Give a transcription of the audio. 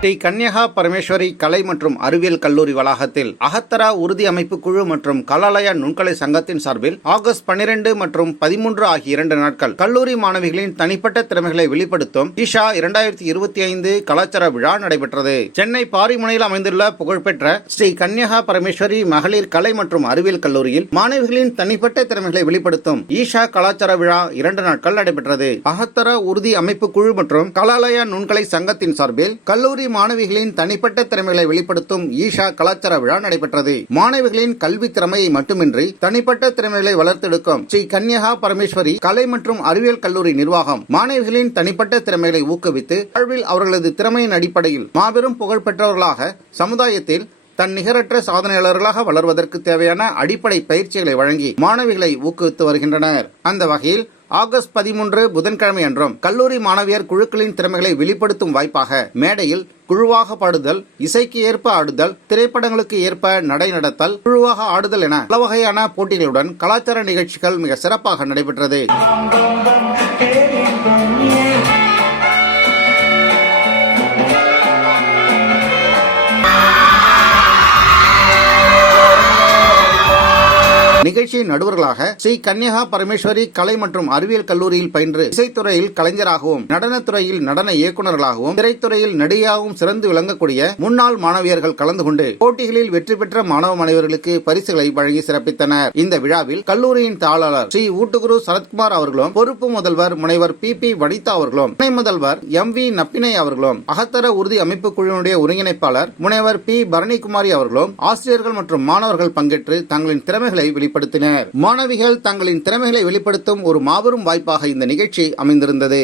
ஸ்ரீ கன்யகா பரமேஸ்வரி கலை மற்றும் அறிவியல் கல்லூரி வளாகத்தில் அகத்தரா உறுதி அமைப்பு குழு மற்றும் கலாலயா நுண்கலை சங்கத்தின் சார்பில் ஆகஸ்ட் 12 மற்றும் 13 ஆகிய 2 நாட்கள் கல்லூரி மாணவிகளின் தனிப்பட்ட திறமைகளை வெளிப்படுத்தும் ஈஷா 2025 கலாச்சார விழா நடைபெற்றது. சென்னை பாரிமுனையில் அமைந்துள்ள புகழ்பெற்ற ஸ்ரீ கன்யகா பரமேஸ்வரி மகளிர் கலை மற்றும் அறிவியல் கல்லூரியில் மாணவிகளின் தனிப்பட்ட திறமைகளை வெளிப்படுத்தும் ஈஷா கலாச்சார விழா 2 நாட்கள் நடைபெற்றது. அகத்தரா உறுதி அமைப்பு குழு மற்றும் கலாலயா நுண்கலை சங்கத்தின் சார்பில் கல்லூரி மாணவிகளின் தனிப்பட்ட திறமைகளை வெளிப்படுத்தும் ஈஷா கலாச்சார விழா நடைபெற்றது. மாணவிகளின் கல்வி திறமையை மட்டுமின்றி தனிப்பட்ட திறமைகளை வளர்த்தெடுக்கும் ஸ்ரீ கன்யகா பரமேஸ்வரி கலை மற்றும் அறிவியல் கல்லூரி நிர்வாகம் மாணவிகளின் தனிப்பட்ட திறமைகளை ஊக்குவித்து வாழ்வில் அவர்களது திறமையின் அடிப்படையில் மாபெரும் புகழ் பெற்றவர்களாக சமுதாயத்தில் தன் நிகரற்ற சாதனையாளர்களாக வளர்வதற்கு தேவையான அடிப்படை பயிற்சிகளை வழங்கி மாணவிகளை ஊக்குவித்து வருகின்றனர். அந்த வகையில் ஆகஸ்ட் 13 புதன்கிழமை அன்றும் கல்லூரி மாணவியர் குழுக்களின் திறமைகளை வெளிப்படுத்தும் வாய்ப்பாக மேடையில் குழுவாக பாடுதல், இசைக்கு ஏற்ப ஆடுதல், திரைப்படங்களுக்கு ஏற்ப நடை நடத்தல், குழுவாக ஆடுதல் என பல வகையான போட்டிகளுடன் கலாச்சார நிகழ்ச்சிகள் மிக சிறப்பாக நடைபெற்றது. நிகழ்ச்சியின் நடுவர்களாக ஸ்ரீ கன்யகா பரமேஸ்வரி கலை மற்றும் அறிவியல் கல்லூரியில் பயின்று இசைத்துறையில் கலைஞராகவும் நடனத்துறையில் நடன இயக்குநர்களாகவும் திரைத்துறையில் நடிகையாகவும் சிறந்து விளங்கக்கூடிய முன்னாள் மாணவியர்கள் கலந்து கொண்டு போட்டிகளில் வெற்றி பெற்ற மாணவ மாணவியர்களுக்கு பரிசுகளை வழங்கி சிறப்பித்தனர். இந்த விழாவில் கல்லூரியின் தாளர் ஸ்ரீ ஊட்டுகுரு சரத்குமார் அவர்களும், பொறுப்பு முதல்வர் முனைவர் பி வனிதா அவர்களும், துணை முதல்வர் MV நப்பினை அவர்களும், அகத்தர உறுதி அமைப்பு குழுவினுடைய ஒருங்கிணைப்பாளர் முனைவர் P பரணிக்குமாரி அவர்களும், ஆசிரியர்கள் மற்றும் மாணவர்கள் பங்கேற்று தங்களின் திறமைகளை வெளிப்படுத்தினர். மாணவிகள் தங்களின் திறமைகளை வெளிப்படுத்தும் ஒரு மாபெரும் வாய்ப்பாக இந்த நிகழ்ச்சி அமைந்திருந்தது.